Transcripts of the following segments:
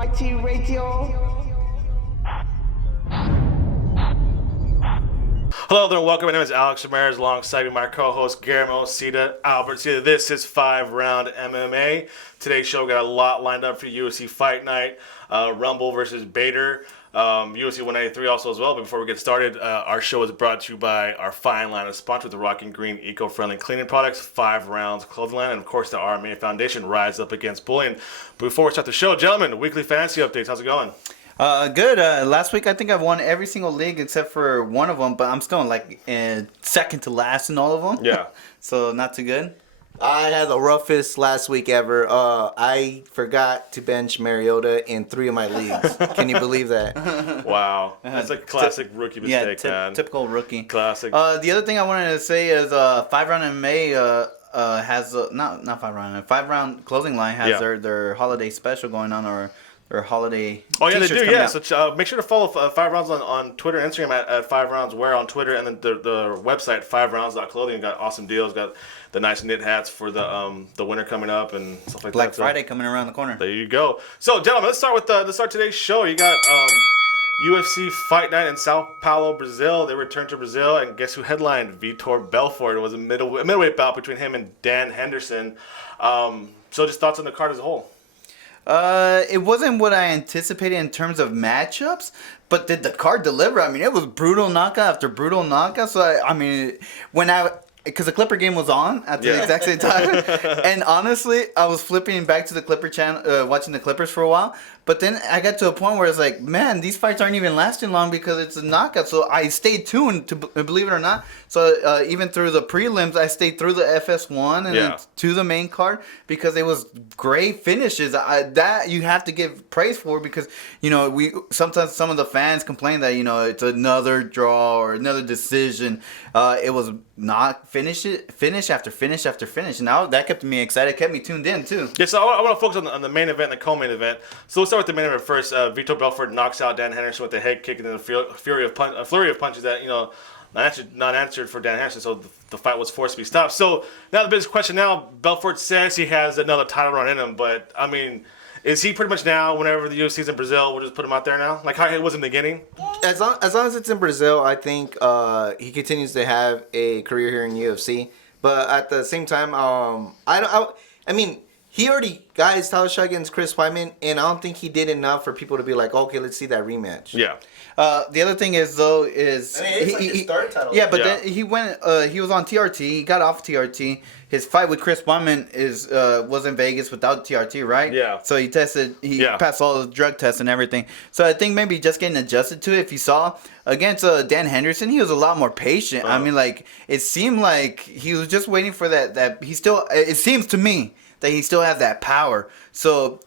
Almighty Radio. Hello there, welcome. My name is Alex Ramirez, alongside my co-host Guillermo Cita, Albert Cita. This is 5-Round MMA. Today's show got a lot lined up for UFC Fight Night, Rumble versus Bader, UFC 193 also as well. But before we get started, our show is brought to you by our fine line of sponsors, the Rock and Green eco-friendly cleaning products, 5 Rounds Clothing Line, and of course the RMA Foundation, Rise Up Against Bullying. But before we start the show, gentlemen, weekly fantasy updates. How's it going? Good. Last week I think I've won every single league except for one of them, but I'm still like second to last in all of them. Yeah. So not too good. I had the roughest last week ever. I forgot to bench Mariota in 3 of my leagues. Can you believe that? Wow. That's a classic rookie mistake, man. Typical rookie. Classic. The other thing I wanted to say is 5-Round MMA has not 5-Round, 5-Round Clothing Line has their holiday special going on, or holiday they t-shirts do, yeah. out. So make sure to follow 5 Rounds on Twitter and Instagram at 5RoundsWear on Twitter, and then the website 5rounds.clothing got awesome deals. Got the nice knit hats for the winter coming up and stuff like Black that. Friday coming around the corner. There you go. So gentlemen, let's start today's show. You got UFC Fight Night in Sao Paulo, Brazil. They returned to Brazil, and guess who headlined? Vitor Belfort. It was a middleweight bout between him and Dan Henderson. So just thoughts on the card as a whole. It wasn't what I anticipated in terms of matchups, but did the card deliver? I mean, it was brutal knockout after brutal knockout. So, because the Clipper game was on at the exact same time. And honestly, I was flipping back to the Clipper channel, watching the Clippers for a while. But then I got to a point where it's like, man, these fights aren't even lasting long because it's a knockout. So I stayed tuned, to believe it or not. So even through the prelims, I stayed through the FS1 and then to the main card because it was great finishes. That you have to give praise for because, we sometimes some of the fans complain that, it's another draw or another decision. It was not finish after finish after finish. And now that kept me excited, kept me tuned in too. Yeah, so I want to focus on the main event and the co-main event. So let's start with the main event first. Vitor Belfort knocks out Dan Henderson with a head kick and then a flurry of punches that, not answered for Dan Henderson, so the fight was forced to be stopped. So now the biggest question now, Belfort says he has another title run in him, but I mean, is he pretty much now, whenever the UFC's in Brazil, we'll just put him out there now? Like how it was in the beginning? As long as it's in Brazil, I think he continues to have a career here in UFC. But at the same time, I mean, he already got his title shot against Chris Weidman, and I don't think he did enough for people to be like, okay, let's see that rematch. Yeah. The other thing is though I mean, it's like his third title. Yeah, but then he went. He was on TRT. He got off TRT. His fight with Chris Weidman was in Vegas without TRT, right? Yeah. So he passed all the drug tests and everything. So I think maybe just getting adjusted to it. If you saw against Dan Henderson, he was a lot more patient. I mean, like it seemed like he was just waiting for that. He still. It seems to me that he still has that power. So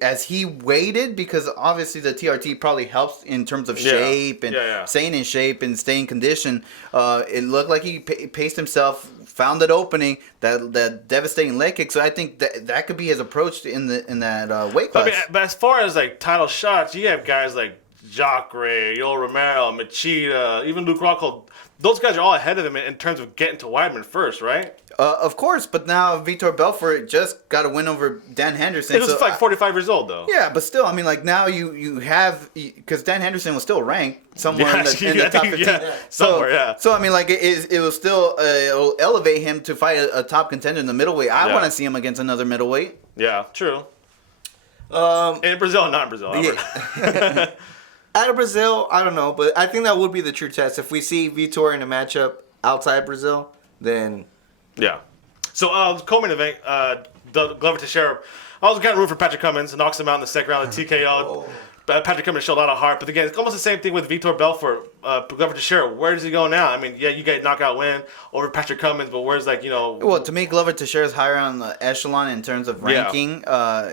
as he waited, because obviously the TRT probably helps in terms of shape and staying in shape and staying conditioned. It looked like he paced himself, found that opening, that devastating leg kick. So I think that could be his approach in that weight class. But as far as like title shots, you have guys like Jacare, Yoel Romero, Machida, even Luke Rockhold. Those guys are all ahead of him in terms of getting to Weidman first, right? Of course, but now Vitor Belfort just got a win over Dan Henderson. It was like 45 years old, though. Yeah, but still, I mean, like now you have, because Dan Henderson was still ranked somewhere in the top 15. Somewhere. So I mean, like it will still it'll elevate him to fight a top contender in the middleweight. I want to see him against another middleweight. Yeah, true. In Brazil, not in Brazil. Yeah. Out of Brazil, I don't know, but I think that would be the true test. If we see Vitor in a matchup outside Brazil, then... Yeah. So, co-main event, Glover Teixeira. I was kind of rooting for Patrick Cummins. Knocks him out in the second round of TKO. Patrick Cummins showed a lot of heart. But again, it's almost the same thing with Vitor Belfort. Glover Teixeira, where does he go now? I mean, yeah, you get a knockout win over Patrick Cummins, but where's Well, to me, Glover Teixeira is higher on the echelon in terms of ranking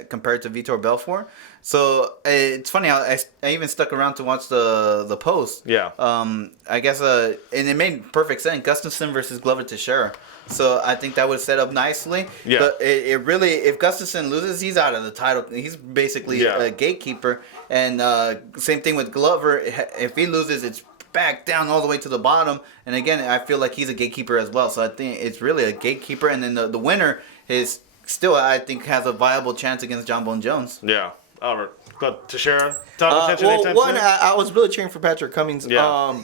compared to Vitor Belfort. So it's funny, I even stuck around to watch the post. Yeah. I guess, and it made perfect sense. Gustafsson versus Glover Teixeira. So I think that would set up nicely. Yeah. But it really, if Gustafsson loses, he's out of the title. He's basically a gatekeeper. And same thing with Glover. If he loses, it's back down all the way to the bottom. And again, I feel like he's a gatekeeper as well. So I think it's really a gatekeeper. And then the winner is still, I think, has a viable chance against John Bone Jones. Yeah. Albert. But Teixeira, top contention well, anytime one, soon? I was really cheering for Patrick Cummins. Yeah.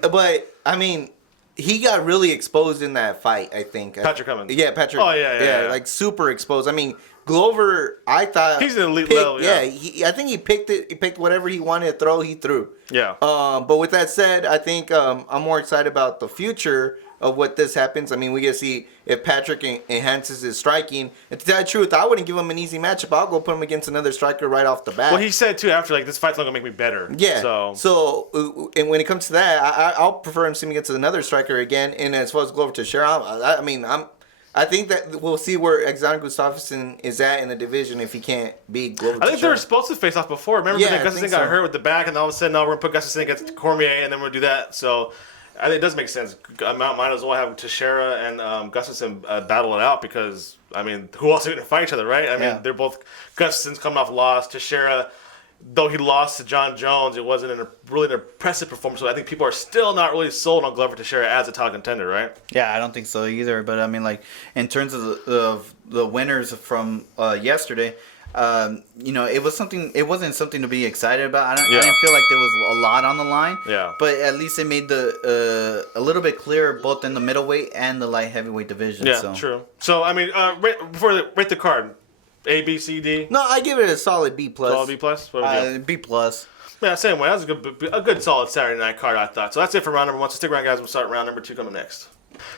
But I mean, he got really exposed in that fight. I think Patrick Cummins. Yeah, Patrick. Oh, yeah. like super exposed. I mean, Glover, I thought He's an elite level. Yeah. I think he picked it. He picked whatever he wanted to throw. He threw. Yeah. But with that said, I think I'm more excited about the future of what this happens. I mean, we get to see if Patrick enhances his striking. And to tell you the truth, I wouldn't give him an easy matchup. I'll go put him against another striker right off the bat. Well, he said too after like this fight's not gonna make me better. Yeah. So and when it comes to that, I'll prefer him seeing against another striker again. And as far as Glover Teixeira, I think that we'll see where Alexander Gustafsson is at in the division if he can't beat Glover Teixeira. I think they were supposed to face off before. Remember, Yeah, Gustafsson got hurt with the back, and all of a sudden, no, we're gonna put Gustafsson against Cormier, and then we'll do that. So I think it does make sense. Might as well have Teixeira and Gustafsson battle it out because, I mean, who else are going to fight each other, right? I mean, they're both, Gustafsson's coming off loss. Teixeira, though he lost to John Jones, it wasn't really an impressive performance. So I think people are still not really sold on Glover Teixeira as a title contender, right? Yeah, I don't think so either. But I mean, like in terms of the winners from yesterday, it wasn't something to be excited about. I didn't feel like there was a lot on the line. Yeah. But at least it made the a little bit clearer both in the middleweight and the light heavyweight division. Yeah, so. true. So I mean, rate the card, A, B, C, D. No, I give it a solid B plus. Solid B plus. What do we do? B plus. Yeah, same way. That was a good solid Saturday night card, I thought. So that's it for round number 1. So stick around, guys. We'll start round number 2 coming next.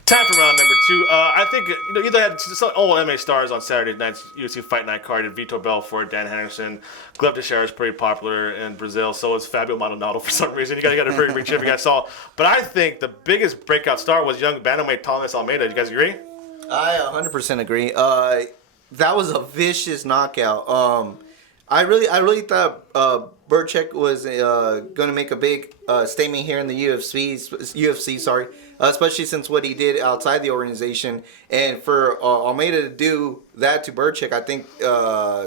Time for round number 2. I think either had some all MMA stars on Saturday night's UFC Fight Night card. Vitor Belfort, Dan Henderson, Glover Teixeira is pretty popular in Brazil. So is Fabio Maldonado for some reason. You got a very big chip you guys saw. But I think the biggest breakout star was young bantamweight Thomas Almeida. You guys agree? I 100% agree. That was a vicious knockout. I really thought Burchek was going to make a big statement here in the UFC, sorry, especially since what he did outside the organization, and for Almeida to do that to Burchek, I think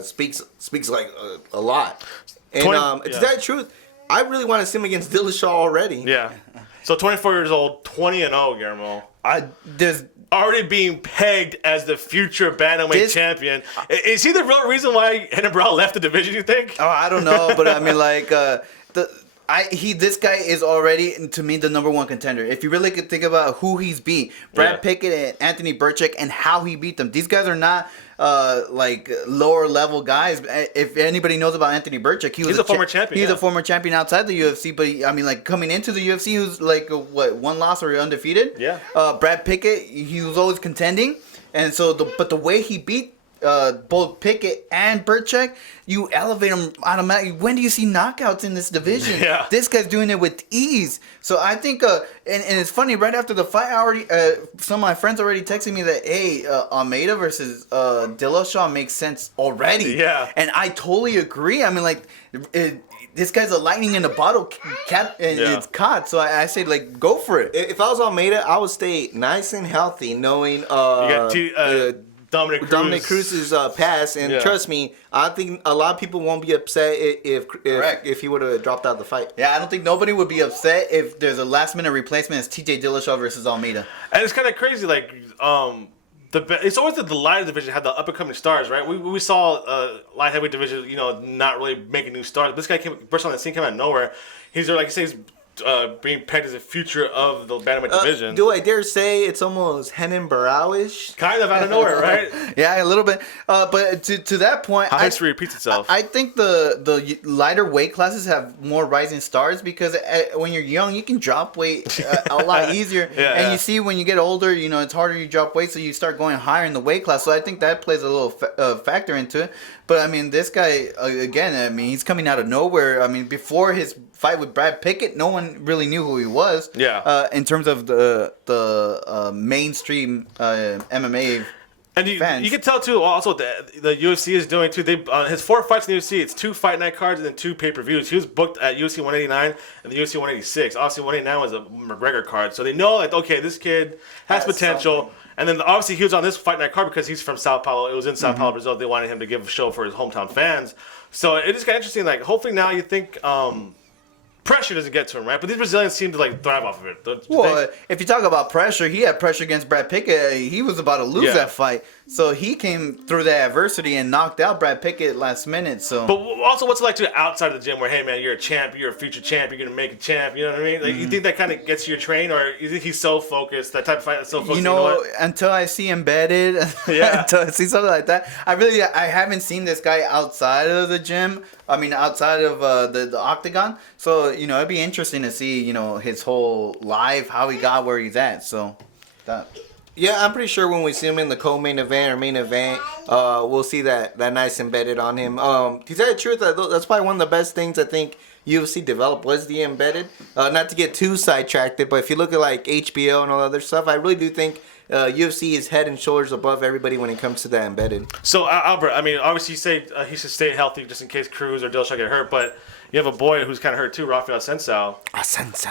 speaks like a lot. And to tell you the truth, I really want to see him against Dillashaw already. Yeah. So 24 years old, 20-0, Guillermo. There's already being pegged as the future bantamweight champion. Is he the real reason why Henry Brown left the division, you think? Oh, I don't know, but I mean, like, this guy is already, to me, the number 1 contender. If you really could think about who he's beat, Brad Pickett and Anthony Burchek, and how he beat them. These guys are not like lower level guys. If anybody knows about Anthony Burchek, he's a former champion. He's a former champion outside the UFC, but I mean, like coming into the UFC, he was like one loss or undefeated. Yeah. Brad Pickett, he was always contending, and so the way he beat both Pickett and Burchek, you elevate him automatically. When do you see knockouts in this division? Yeah. This guy's doing it with ease. So I think, and it's funny, right after the fight, some of my friends already texted me that, hey, Almeida versus Dillashaw makes sense already. Yeah. And I totally agree. I mean, like, this guy's a lightning in a bottle cat, and it's caught. So I say, like, go for it. If I was Almeida, I would stay nice and healthy, knowing you got Dominic Cruz's pass, and trust me, I think a lot of people won't be upset if he would have dropped out of the fight. Yeah, I don't think nobody would be upset if there's a last minute replacement as TJ Dillashaw versus Almeida. And it's kind of crazy, like it's always the light division had the up and coming stars, right? We saw light heavyweight division, not really making new stars. This guy burst on the scene, came out of nowhere. He's like you say, he's being pegged as the future of the bantamweight division. Do I dare say it's almost Henan Barrow-ish? Kind of out of nowhere, right? Yeah, a little bit. But to that point, history repeats itself. I think the lighter weight classes have more rising stars because when you're young, you can drop weight a lot easier. And you see when you get older, it's harder to drop weight, so you start going higher in the weight class. So I think that plays a little factor into it. But I mean, this guy again. I mean, he's coming out of nowhere. I mean, before his fight with Brad Pickett, no one really knew who he was. Yeah. In terms of the mainstream MMA. And you can tell too. Also, the UFC is doing too. They his 4 fights in the UFC. It's 2 fight night cards and then 2 pay-per-views. He was booked at UFC 189 and the UFC 186. Obviously, 189 was a McGregor card, so they know like okay, this kid has potential. Something. And then obviously he was on this fight night card because he's from Sao Paulo. It was in Sao Paulo, Brazil. They wanted him to give a show for his hometown fans. So it just got interesting. Like hopefully now you think pressure doesn't get to him, right? But these Brazilians seem to like thrive off of it. Well, if you talk about pressure, he had pressure against Brad Pickett. He was about to lose that fight, so he came through that adversity and knocked out Brad Pickett last minute. So, but also, what's it like to outside of the gym, where hey man, you're a champ, you're a future champ, you're gonna make a champ. You know what I mean? Like, you think that kind of gets you your train, or you think he's so focused, that type of fight that's so focused? You know until I see embedded, until I see something like that, I haven't seen this guy outside of the gym. I mean, outside of the octagon. So, it'd be interesting to see, his whole life, how he got where he's at. So, that. Yeah, I'm pretty sure when we see him in the co-main event or main event, we'll see that nice embedded on him. To tell you the truth, that's probably one of the best things I think UFC developed was the embedded. Not to get too sidetracked, but if you look at like HBO and all other stuff, I really do think UFC is head and shoulders above everybody when it comes to that embedded. So, Albert, I mean, obviously you say he should stay healthy just in case Cruz or Dillashaw get hurt, but you have a boy who's kind of hurt too, Rafael Assunção.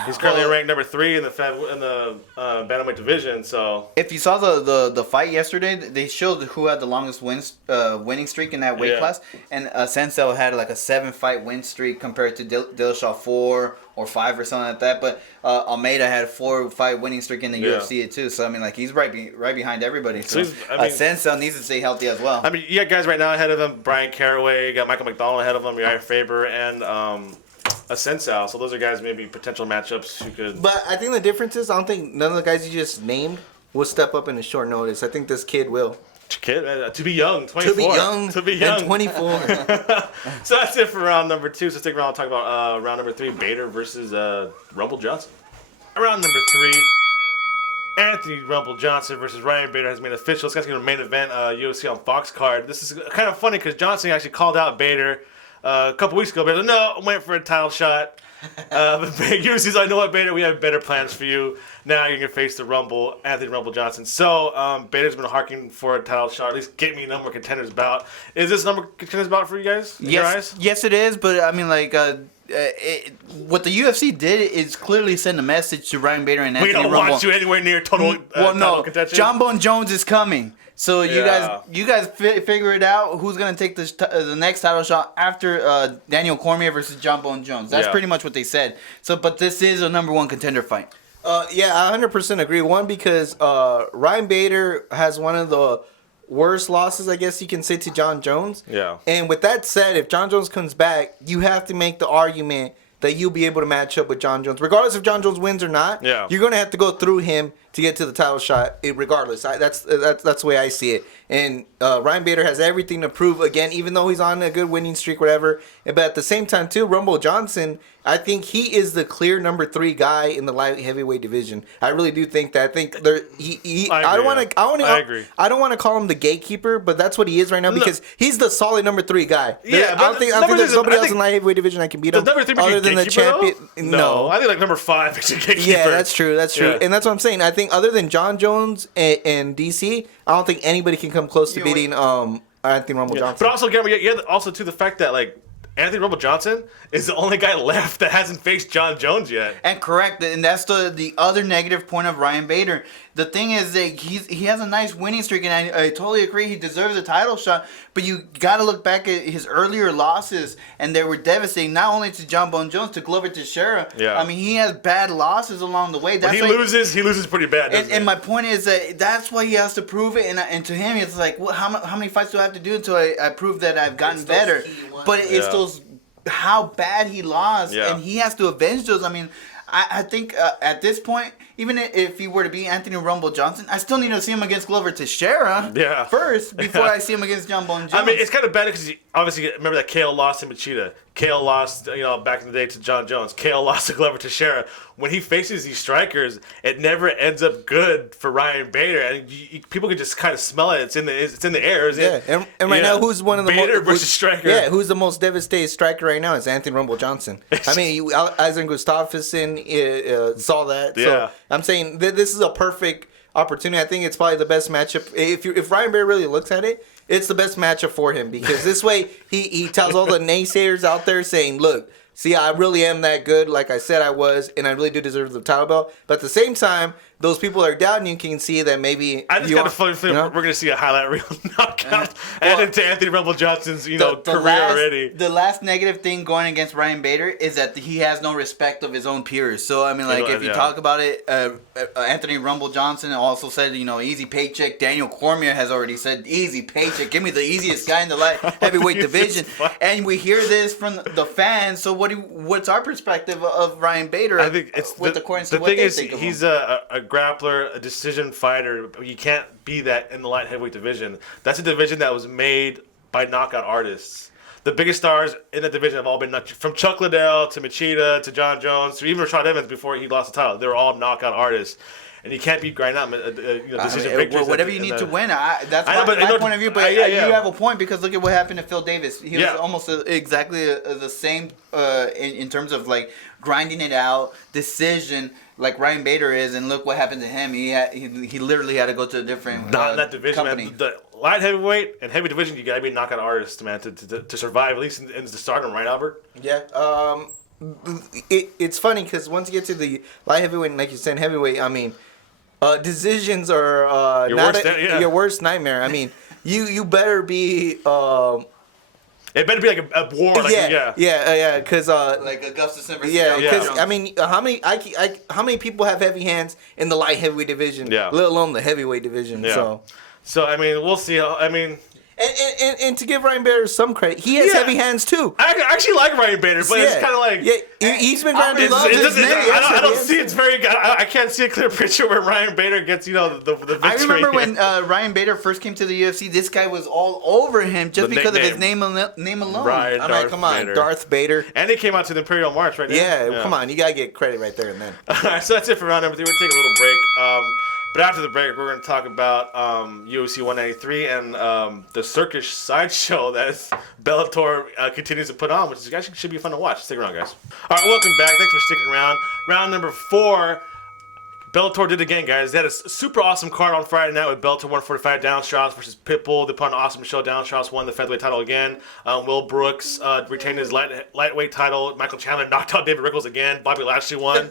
He's currently ranked number 3 in the bantamweight division. So if you saw the fight yesterday, they showed who had the longest winning streak in that weight class, and Assunção had like a 7-fight win streak compared to Dillashaw 4 or 5 or something like that. But Almeida had a 4-fight winning streak in the UFC too. So I mean, like he's right behind everybody. So Assunção needs to stay healthy as well. I mean, you got guys right now ahead of him: Brian Caraway, you got Michael McDonald ahead of him, Uriah Faber, and Assunção. So those are guys maybe potential matchups who could. But I think the difference is I don't think none of the guys you just named will step up in a short notice. I think this kid will. To be young, 24. To be young, and 24. So that's it for round number 2. So stick around and talk about round number 3, Bader versus Rumble Johnson. Round number 3, Anthony Rumble Johnson versus Ryan Bader has made official. It's going to be the main event UFC on Fox card. This is kind of funny because Johnson actually called out Bader a couple weeks ago. Bader, no, I went for a title shot. But UFC's like, know what, Bader, we have better plans for you. Now you're going to face the Anthony Rumble Johnson. So, Bader's been harking for a title shot, at least get me a number contenders bout. Is this number contenders bout for you guys? Yes, it is, but I mean, like, what the UFC did is clearly send a message to Ryan Bader and Anthony Rumble. We don't want you anywhere near title contention. John Bone Jones is coming. So you guys figure it out. Who's gonna take the next title shot after Daniel Cormier versus John Bone Jones? That's pretty much what they said. So, but this is a number 1 contender fight. Yeah, I 100% agree. One, because Ryan Bader has one of the worst losses, I guess you can say, to John Jones. Yeah. And with that said, if John Jones comes back, you have to make the argument that you'll be able to match up with John Jones. Regardless if John Jones wins or not, you're going to have to go through him to get to the title shot, regardless. That's the way I see it. And Ryan Bader has everything to prove, again, even though he's on a good winning streak, whatever. But at the same time, too, Rumble Johnson, I think he is the clear number 3 guy in the light heavyweight division. I really do think that. I think I don't want to call him the gatekeeper, but that's what he is right now because he's the solid number 3 guy. I don't think there's nobody else in the light heavyweight division I can beat him. Number 3 other than the champion. No, I think like number 5 is a gatekeeper. Yeah, that's true. Yeah. And that's what I'm saying. I think other than John Jones and DC, I don't think anybody can come close to beating Anthony Rumble Johnson. But also, also to the fact that like Anthony Rumble Johnson is the only guy left that hasn't faced John Jones yet. And correct, and that's the other negative point of Ryan Bader. The thing is that he has a nice winning streak, and I totally agree he deserves a title shot. But you got to look back at his earlier losses, and they were devastating. Not only to John Bone Jones, to Glover Teixeira. Yeah. I mean, he has bad losses along the way. He loses pretty bad. And my point is that that's why he has to prove it. And to him, it's like, how many fights do I have to do until I prove that I've gotten better? But it's those how bad he lost, and he has to avenge those. I mean, I think at this point, even if he were to beat Anthony Rumble Johnson, I still need to see him against Glover Teixeira first before I see him against John Bone Jones. I mean, it's kind of bad because obviously remember that KO lost to Machida. KO lost, back in the day to John Jones. KO lost to Glover Teixeira. When he faces these strikers, it never ends up good for Ryan Bader, and people can just kind of smell it. It's in the air. And right now, who's one of the Bader versus striker? Yeah, who's the most devastated striker right now? Is Anthony Rumble Johnson. I mean, Isaac Gustafsson saw that. So I'm saying this is a perfect opportunity. I think it's probably the best matchup. If Ryan Bader really looks at it, it's the best matchup for him because this way he tells all the naysayers out there saying, look, see, I really am that good, like I said I was, and I really do deserve the title belt. But at the same time, those people are doubting you can see that maybe I just got a funny feeling we're going to see a highlight reel knockout added to Anthony Rumble Johnson's career already. The last negative thing going against Ryan Bader is that he has no respect of his own peers. So I mean, like if you talk about it, Anthony Rumble Johnson also said easy paycheck. Daniel Cormier has already said easy paycheck. Give me the easiest guy in the light heavyweight division. And we hear this from the fans. So what's our perspective of Ryan Bader? I think it's the thing is he's a grappler, a decision fighter. You can't be that in the light heavyweight division. That's a division that was made by knockout artists. The biggest stars in the division have all been from Chuck Liddell to Machida to John Jones to even Rashad Evans before he lost the title. They were all knockout artists. And you can't be grinding out decision victories. Whatever you need to win. That's my point of view. But you have a point because look at what happened to Phil Davis. He was almost exactly the same in terms of like grinding it out, decision, like Ryan Bader is. And look what happened to him. He literally had to go to a different not in that division, company. man. The light heavyweight and heavy division, you gotta be a knockout artist, man, to survive at least in the stardom, right, Albert? Yeah. It's funny because once you get to the light heavyweight, and like you said, heavyweight, I mean. Decisions are your worst nightmare. I mean, you better be. It better be like a war. Yeah. Because like Augustus versus because I mean, how many people have heavy hands in the light heavyweight division? Yeah. Let alone the heavyweight division. Yeah. So I mean, we'll see. I mean. And to give Ryan Bader some credit, he has heavy hands too. I actually like Ryan Bader, but it's kind of like he's been grinding. I don't see it's very. I can't see a clear picture where Ryan Bader gets the victory. I remember when Ryan Bader first came to the UFC, this guy was all over him just because of his name alone. Ryan, I mean, come on, Bader. Darth Bader. And he came out to the Imperial March right now. Yeah, come on, you gotta get credit right there and then. All right, so that's it for round number 3. We'll take a little break. But after the break, we're going to talk about UFC 193 and the circus sideshow that Bellator continues to put on, which actually should be fun to watch. Stick around, guys. All right, welcome back. Thanks for sticking around. Round number 4, Bellator did it again, guys. They had a super awesome card on Friday night with Bellator 145 Down Strauss versus Pitbull. They put on an awesome show. Down Strauss won the featherweight title again. Will Brooks retained his lightweight title. Michael Chandler knocked out David Rickles again. Bobby Lashley won.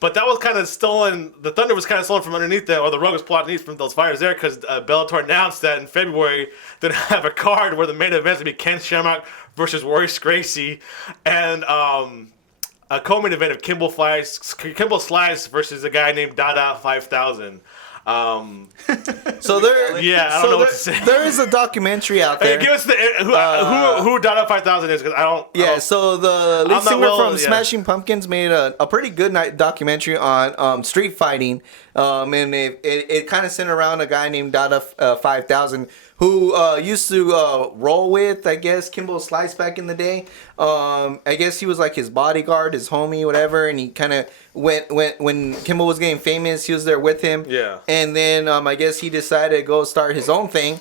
But that was kind of stolen. The thunder was kind of stolen from underneath them, or the rug was pulled underneath from those fighters there, because Bellator announced that in February they'd have a card where the main events would be Ken Shamrock versus Royce Gracie, and a co-main event of Kimble Slice versus a guy named Dada 5000. So there, I don't know what to say. There is a documentary out there. Hey, give us who Dada 5000 is, because I don't. So the lead singer from Smashing Pumpkins made a pretty good documentary on street fighting, and it kind of centered around a guy named Dada 5000 who used to roll with, I guess, Kimbo Slice back in the day. I guess he was like his bodyguard, his homie, whatever, and he kind of went when Kimbo was getting famous, he was there with him. Yeah. And then I guess he decided to go start his own thing.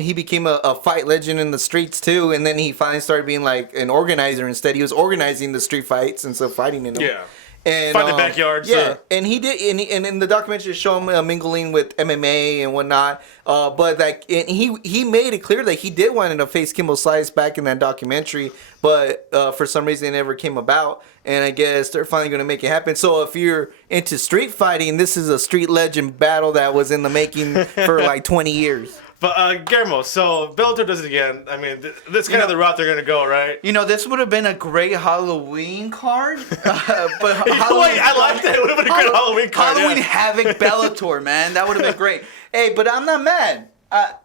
He became a fight legend in the streets too, and then he finally started being like an organizer instead. He was organizing the street fights instead of fighting in them. Yeah. And fight the backyards. Yeah, and he did, and in the documentary show him mingling with MMA and whatnot. But like, and he made it clear that he did want to face Kimbo Slice back in that documentary, but for some reason it never came about. And I guess they're finally going to make it happen. So if you're into street fighting, this is a street legend battle that was in the making for like 20 years. But Guillermo, so Bellator does it again. I mean, this kind of the route they're gonna go, right? This would have been a great Halloween card. But I like that. It would have been a good Halloween card. Halloween Havoc Bellator, man, that would have been great. Hey, but I'm not mad.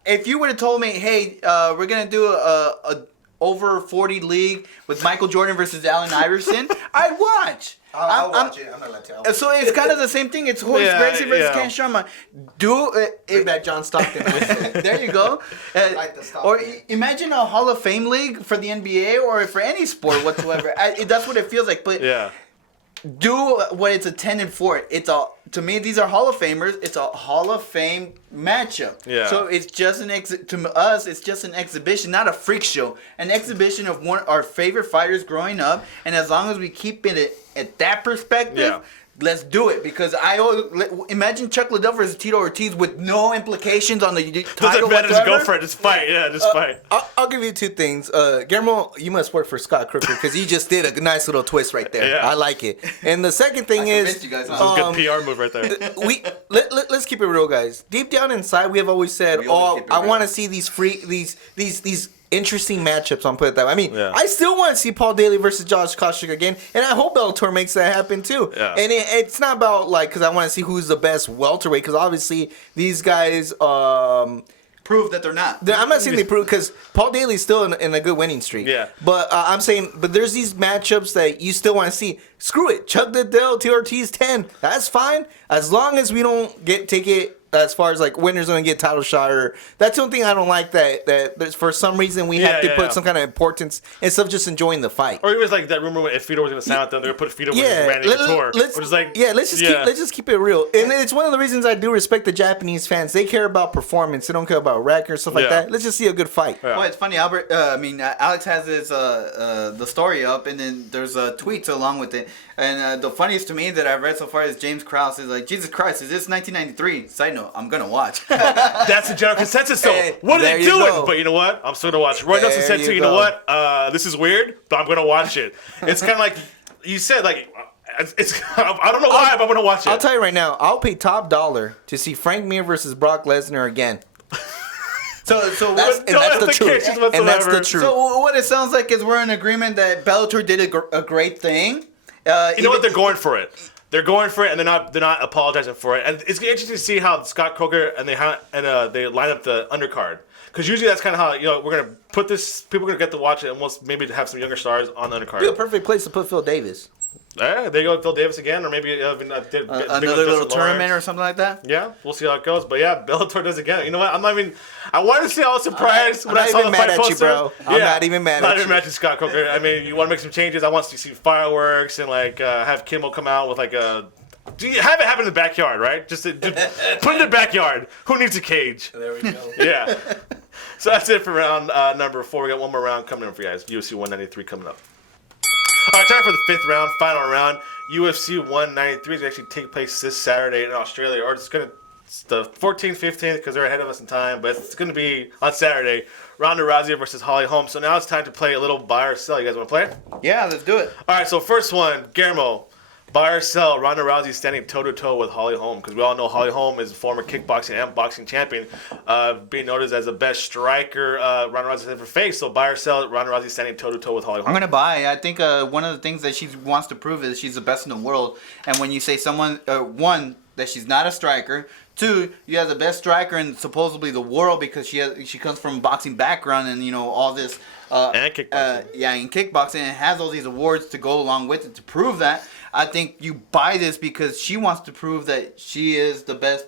If you would have told me, hey, we're gonna do a over 40 league with Michael Jordan versus Allen Iverson, I'd watch. I'll watch it. I'm not allowed to. So it's kind of the same thing. It's Royce Gracie versus Ken Shamrock. Bring back John Stockton. There you go. Or imagine a Hall of Fame league for the NBA or for any sport whatsoever. That's what it feels like. But do what it's intended for. To me, these are Hall of Famers. It's a Hall of Fame matchup. Yeah. So it's just to us, it's just an exhibition, not a freak show. An exhibition of one of our favorite fighters growing up, and as long as we keep it at that perspective, let's do it, because imagine Chuck Liddell versus Tito Ortiz with no implications on the title. Doesn't matter, just go for it. Just fight. Yeah, just fight. I'll give you two things. Guillermo, you must work for Scott Crooker because he just did a nice little twist right there. Yeah. I like it. And the second thing is, you guys, This is a good PR move right there. let's keep it real, guys. Deep down inside, we have always said, I want to see these interesting matchups. On put it that way. I mean, I still want to see Paul Daly versus Josh Koscheck again, and I hope Bellator makes that happen too. Yeah. And it's not about because I want to see who's the best welterweight, because obviously these guys prove that they're not. I'm not saying they prove, because Paul Daly's still in a good winning streak. Yeah. But I'm saying, there's these matchups that you still want to see. Screw it, Chuck Liddell, T. Ortiz 10. That's fine, as long as we don't take it as far as winners gonna get title shot. Or that's the only thing I don't like, that there's, for some reason, we have to put some kind of importance instead of just enjoying the fight. Or it was that rumor if Fedor was gonna sign with them, they're gonna put Fedor versus Randy Couture. Let's just keep it real. And it's one of the reasons I do respect the Japanese fans. They care about performance. They don't care about record and stuff like that. Let's just see a good fight. Well, it's funny, Albert. Alex has his the story up, and then there's tweets along with it. And the funniest to me that I've read so far is James Krause is like, Jesus Christ, is this 1993? Side note, I'm gonna watch. That's the general consensus. So what are they doing? Go. But you know what? I'm still gonna watch. Roy Nelson said too. You know what? This is weird, but I'm gonna watch it. It's kind of like you said. It's I don't know why, but I'm gonna watch it. I'll tell you right now. I'll pay top dollar to see Frank Mir versus Brock Lesnar again. So that's the truth. And that's the truth. So what it sounds like is we're in agreement that Bellator did a great thing. You know what? They're going for it. They're going for it, and they're not apologizing for it. And it's interesting to see how Scott Coker and they line up the undercard, because usually that's kind of how we're gonna put this. People are gonna get to watch it, and we'll maybe have some younger stars on the undercard. Be a perfect place to put Phil Davis. Yeah, there you go, Phil Davis again, or maybe another little tournament or something like that. Yeah, we'll see how it goes. But yeah, Bellator does again. You know what? I wanted to see. I was surprised when I saw the fight poster. Bro. I'm not even mad at you. Not even mad at Scott Coker. I mean, you want to make some changes. I want to see fireworks and have Kimmel come out with have it happen in the backyard, right? Just put it in the backyard. Who needs a cage? There we go. Yeah. So that's it for round number 4. We got one more round coming up for you guys. UFC 193 coming up. All right, time for the 5th round, final round. UFC 193 is going to actually take place this Saturday in Australia, or it's the 14th, 15th, because they're ahead of us in time, but it's going to be on Saturday. Ronda Rousey versus Holly Holm. So now it's time to play a little buy or sell. You guys want to play it? Yeah, let's do it. All right, so first one, Guillermo. Buy or sell, Ronda Rousey standing toe-to-toe with Holly Holm, because we all know Holly Holm is a former kickboxing and boxing champion, being noted as the best striker Ronda Rousey's ever faced. So buy or sell, Ronda Rousey standing toe-to-toe with Holly Holm. I'm going to buy. I think one of the things that she wants to prove is she's the best in the world. And when you say one, that she's not a striker. 2, you have the best striker in supposedly the world, because she comes from a boxing background and all this. And kickboxing. In kickboxing, and has all these awards to go along with it to prove that. I think you buy this because she wants to prove that she is the best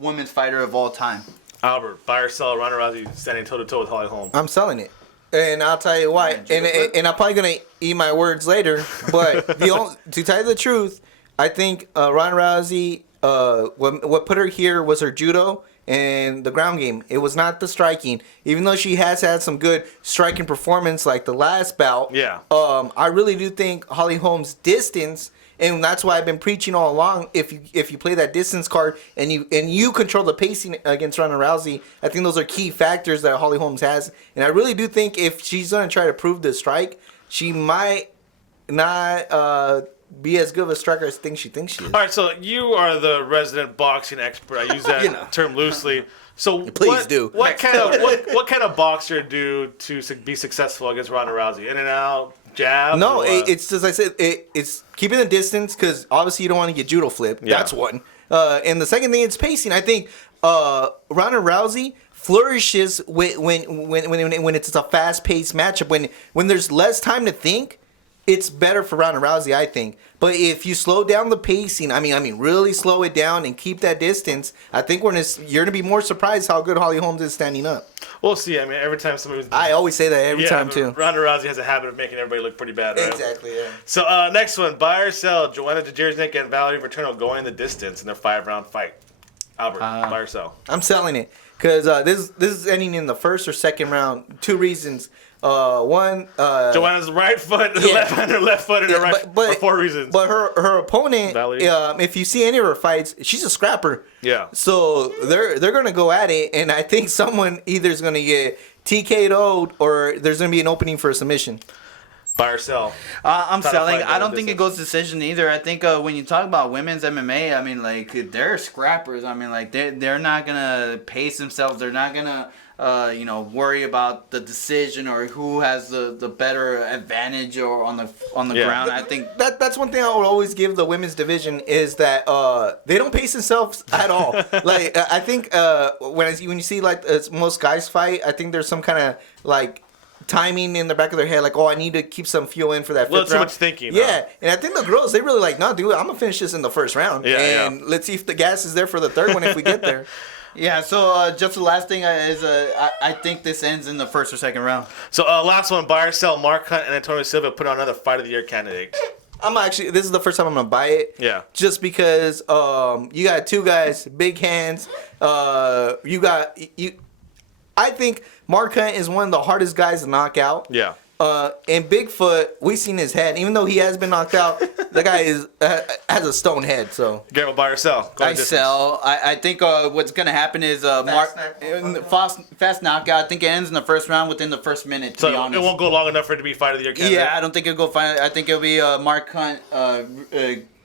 women's fighter of all time. Albert, buy or sell, Ronda Rousey standing toe-to-toe with Holly Holm. I'm selling it. And I'll tell you why. And I'm probably going to eat my words later. But to tell you the truth, I think Ronda Rousey, what put her here was her judo and the ground game. It was not the striking. Even though she has had some good striking performance like the last bout. Yeah. I really do think Holly Holm's distance, and that's why I've been preaching all along, if you play that distance card and you control the pacing against Ronda Rousey, I think those are key factors that Holly Holm has. And I really do think if she's going to try to prove the strike, she might not be as good of a striker as she thinks she is. All right, so you are the resident boxing expert. I use that term loosely. So Please do. What kind of boxer do to be successful against Ronda Rousey? In and out, jab? No, it's as I said. It's keeping the distance, because obviously you don't want to get judo flipped. Yeah. That's one. And the second thing is pacing. I think Ronda Rousey flourishes when it's a fast-paced matchup. When there's less time to think, it's better for Ronda Rousey, I think. But if you slow down the pacing, I mean, really slow it down and keep that distance, I think you're going to be more surprised how good Holly Holm is standing up. We'll see. I mean, every time somebody... I always say that every time, too. Ronda Rousey has a habit of making everybody look pretty bad, right? Exactly, yeah. So, next one. Buy or sell, Joanna Jedrzejczyk and Valerie Verterno going the distance in their 5-round fight. Albert, buy or sell? I'm selling it because this is ending in the first or second round. 2 reasons. One, Joanna's right foot, left hand, her left foot, and her right. But 4 reasons. But her opponent, if you see any of her fights, she's a scrapper. Yeah. So they're gonna go at it, and I think someone either is gonna get TK'd or there's gonna be an opening for a submission. Buy or sell? I'm selling. I don't think it goes decision either. I think when you talk about women's MMA, I mean, like, they're scrappers. I mean, like, they're not gonna pace themselves. They're not gonna worry about the decision or who has the better advantage or on the ground. I think that's one thing I would always give the women's division is that they don't pace themselves at all. Like I think when you see like most guys fight, I think there's some kind of like timing in the back of their head, like, oh, I need to keep some fuel in for that 5th round. Too much thinking. Yeah, and I think the girls, they really like, no, dude, I'm gonna finish this in the first round, and let's see if the gas is there for the third one if we get there. Yeah, so just the last thing is I think this ends in the first or second round. So last one, buy or sell, Mark Hunt and Antonio Silva put on another Fight of the Year candidate. This is the first time I'm gonna buy it. Yeah. Just because you got 2 guys, big hands. I think Mark Hunt is one of the hardest guys to knock out. Yeah. And Bigfoot, we've seen his head. Even though he has been knocked out, the guy has a stone head. So. Garrett, buy or sell? I sell. I think what's gonna happen is fast knockout. I think it ends in the first round within the first minute. To be honest, it won't go long enough for it to be Fight of the Year candidate. Yeah, I don't think it'll go final. I think it'll be Mark Hunt.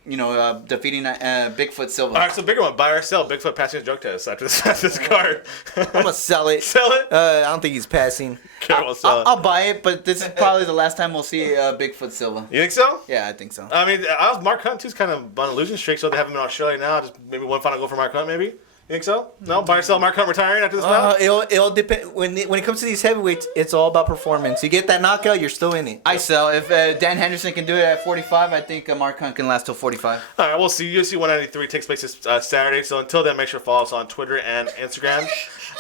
Defeating Bigfoot Silva. All right, so bigger one. Buy or sell? Bigfoot passing his drug test after this card. I'm gonna sell it. Sell it? I don't think he's passing. I'll buy it, but this is probably the last time we'll see Bigfoot Silva. You think so? Yeah, I think so. I mean, Mark Hunt too's kind of on a losing streak, so they have him in Australia now. Just maybe one final go for Mark Hunt, maybe. You think so? No, buy or sell? Mark Hunt retiring after this bout? It'll depend. When it comes to these heavyweights, it's all about performance. You get that knockout, you're still in it. I sell. If Dan Henderson can do it at 45, I think Mark Hunt can last till 45. All right, we'll see. UFC 193 takes place this Saturday. So until then, make sure to follow us on Twitter and Instagram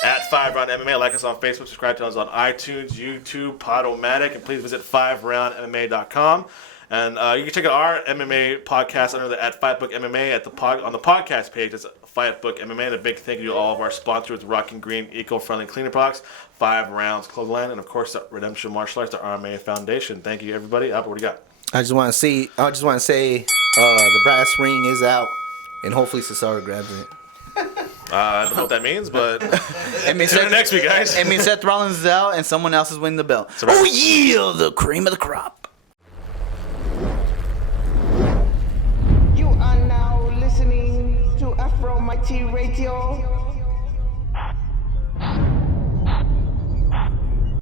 at FiveRoundMMA. Like us on Facebook. Subscribe to us on iTunes, YouTube, Podomatic, and please visit FiveRoundMMA.com. And you can check out our MMA podcast under the at Fightbook MMA on the podcast page. It's Fightbook MMA. And a big thank you to all of our sponsors: Rock and Green eco-friendly cleaning products, 5 Rounds Clothesline, and of course the Redemption Martial Arts, the RMA Foundation. Thank you, everybody. Albert, what do you got? I just want to say the brass ring is out, and hopefully Cesaro grabs it. I don't know what that means, but it means next week, guys. It means Seth Rollins is out and someone else is winning the belt. Oh yeah, the cream of the crop. You are now listening to FRMMA Radio.